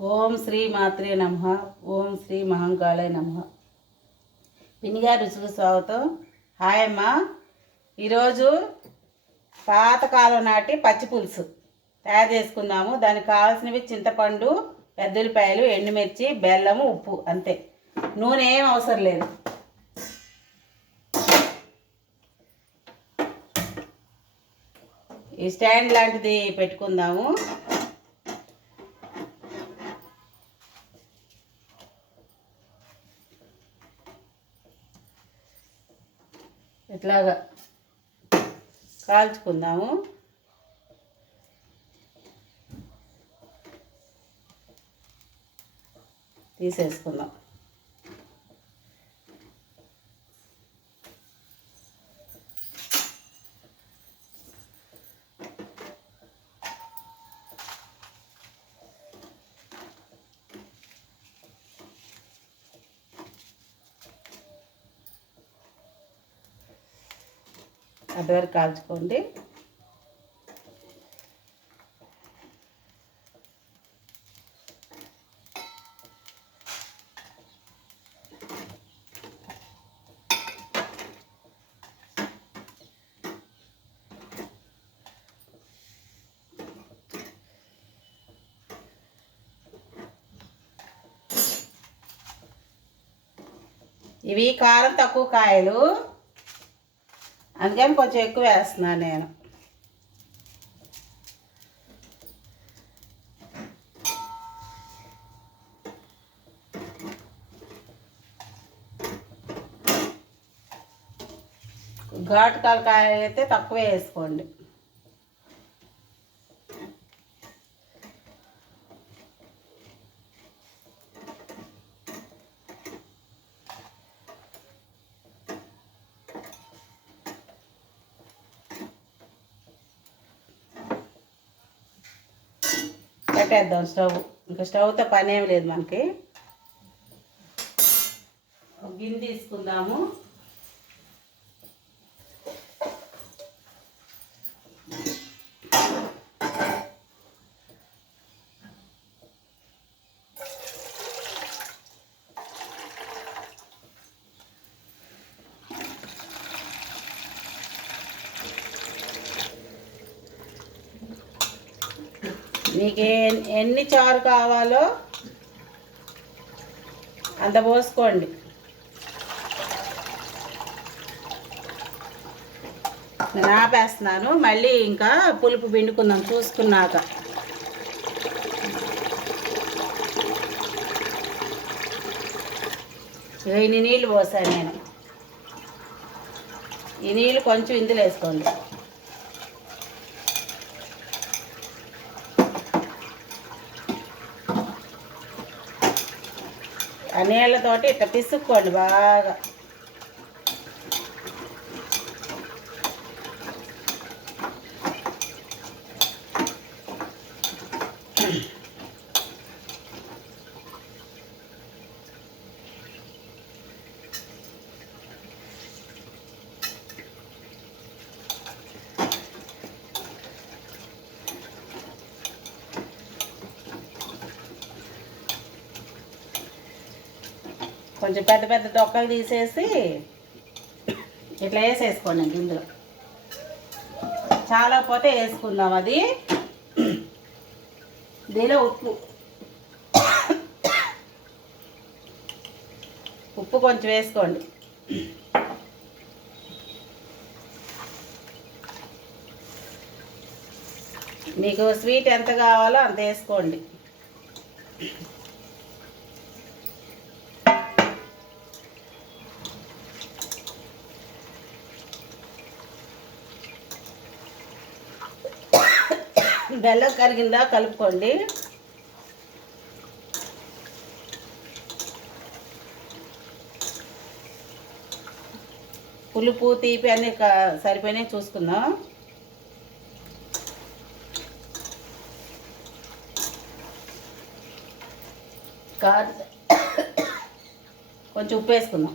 ఓం శ్రీ మాత్రే నమ. ఓం శ్రీ మహంకాళే నమ. పినిగా రుచులు స్వాగతం. హాయ్ అమ్మా. ఈరోజు పాతకాలం నాటి పచ్చి పులుసు తయారు చేసుకుందాము. దానికి కావాల్సినవి చింతపండు పెద్దలపాయలు ఎండుమిర్చి బెల్లము ఉప్పు అంతే. నూనె ఏం అవసరం లేదు. ఈ స్టాండ్ లాంటిది పెట్టుకుందాము. ఇట్లాగా కాల్చుకుందాము. తీసేసుకుందాం. అటువరకు కాల్చుకోండి. ఇవి కారం తక్కువ కాయలు. అందుకని కొంచెం ఎక్కువ వేస్తున్నాను నేను. ఘాటు కాయ అయితే తక్కువే వేసుకోండి. పెట్టేద్దాం స్టవ్. ఇంకా స్టవ్తో పని ఏమి లేదు మనకి. ఒక గిన్నె తీసుకుందాము. మీకు ఎన్ని చారు కావాలో అంత పోసుకోండి. నేను ఆపేస్తున్నాను. మళ్ళీ ఇంకా పులుపు పిండుకుందాం చూసుకున్నాక. ఇన్ని నీళ్ళు పోసాను నేను. ఈ నీళ్ళు కొంచెం ఇందులో వేసుకోండి. ఆ నీళ్ళతోటి ఇట్లా పిసుక్కోండి బాగా. కొంచెం పెద్ద పెద్ద తొక్కలు తీసేసి ఇట్లా వేసేసుకోండి ఇందులో. చాలా పోతే వేసుకుందాం అది. దీనిలో ఉప్పు. ఉప్పు కొంచెం వేసుకోండి. మీకు స్వీట్ ఎంత కావాలో అంత వేసుకోండి. బెల్లం కరిగిందా కలుపుకోండి. పులుపు తీపి అన్ని సరిపోయినాయి చూసుకుందాం. కాదు కొంచెం ఉప్పు వేసుకుందాం.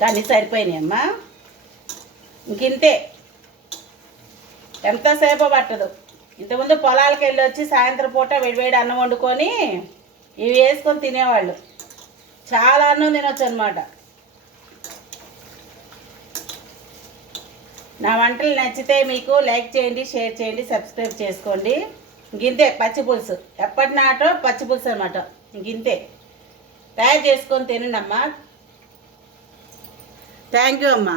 దాన్ని అన్నీ సరిపోయినాయి అమ్మా ఇంకింతే ఎంతసేపు పట్టదు. ఇంతకుముందు పొలాలకు వెళ్ళి వచ్చి సాయంత్రం పూట వేడివేడి అన్నం వండుకొని ఇవి వేసుకొని తినేవాళ్ళు. చాలా అన్నం తినొచ్చు అనమాట నా వంటలు నచ్చితే మీకు లైక్ చేయండి షేర్ చేయండి సబ్స్క్రైబ్ చేసుకోండి. గింతే పచ్చి పులుసు. ఎప్పటి నాటో పచ్చి పులుసు అనమాట గింతే తయారు చేసుకొని తినండి అమ్మా థ్యాంక్ యూ అమ్మా